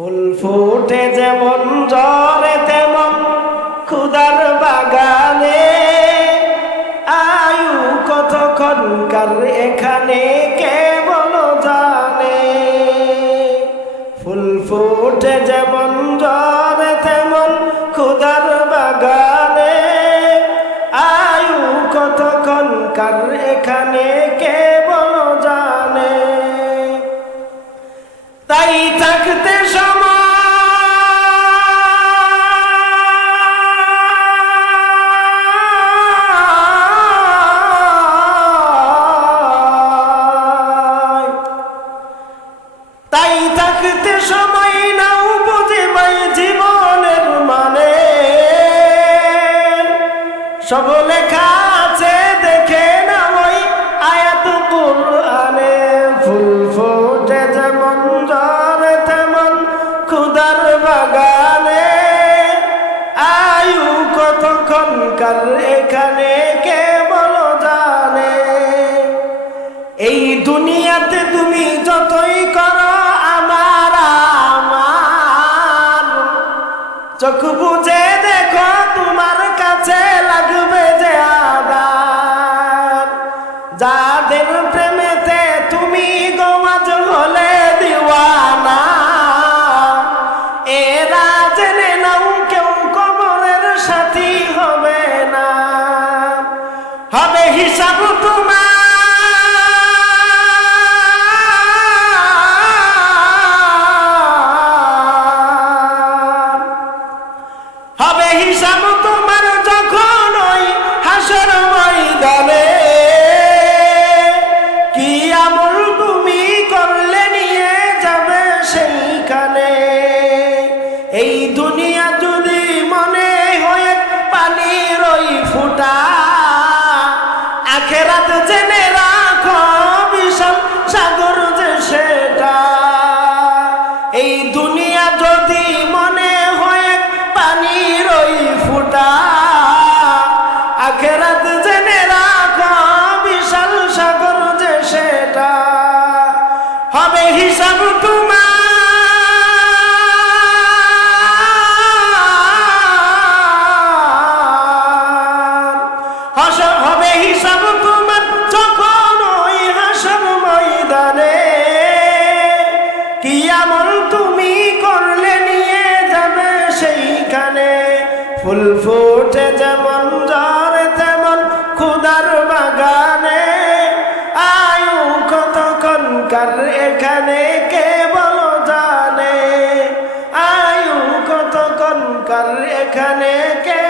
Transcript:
ফুল ফুটে যেমন ঝরে তেমন খুদার বাগানে, আয়ু কতক্ষণকার এখানে কে বলো জানে। ফুল ফুটে যেমন ঝরে তেমন খুদার বাগানে, আয়ু কতক্ষণকার এখানে কে বলো জানে। তাই থাকতে সময় নাও বুঝে ভাই জীবনের মানে, সব লেখা আছে দেখে না ওই আয়াত কুরআনে। ফুল ফুটে যেমন ঝরে তেমন খুদার বাগানে, আয়ু কতক্ষণকার এখানে কে বলো জানে। এই দুনিয়াতে তুমি যতই করো আমার আমার, চোখ বুঝে দেখো তোমার কাছে লাগবে যে আদার। যাদের প্রেমেতে তুমি গোমাজ হলে দিওয়ানা, এরা জেনে নাও কেউ কবরের সাথী হবে না। হবে হিসাব তোমার, হবে হিসাব তোমার যখন ওই হাসর ময়দানে। কি আমল তুমি করলে নিয়ে যাবে সেইখানে। এই দুনিয়া যদি মনে হয় পানির ওই ফুটা, আখেরাত জেনে রাখো বিশাল সাগর যে সেটা। এই দুনিয়া যদি মনে হয় পানির ওই ফুটা, আখেরাত জেনে রাখো বিশাল সাগর যে সেটা। হবে হিসাব তোমার, হবে হিসাব তোমার যখন ওই হাসর ময়দানে। কি আমল তুমি করলে নিয়ে যাবে সেইখানে। ফুল ফুটে যেমন ঝরে তেমন খুদার বাগানে, আয়ু কতক্ষণকার এখানে কে বলো জানে। আয়ু কতক্ষণকার এখানে কে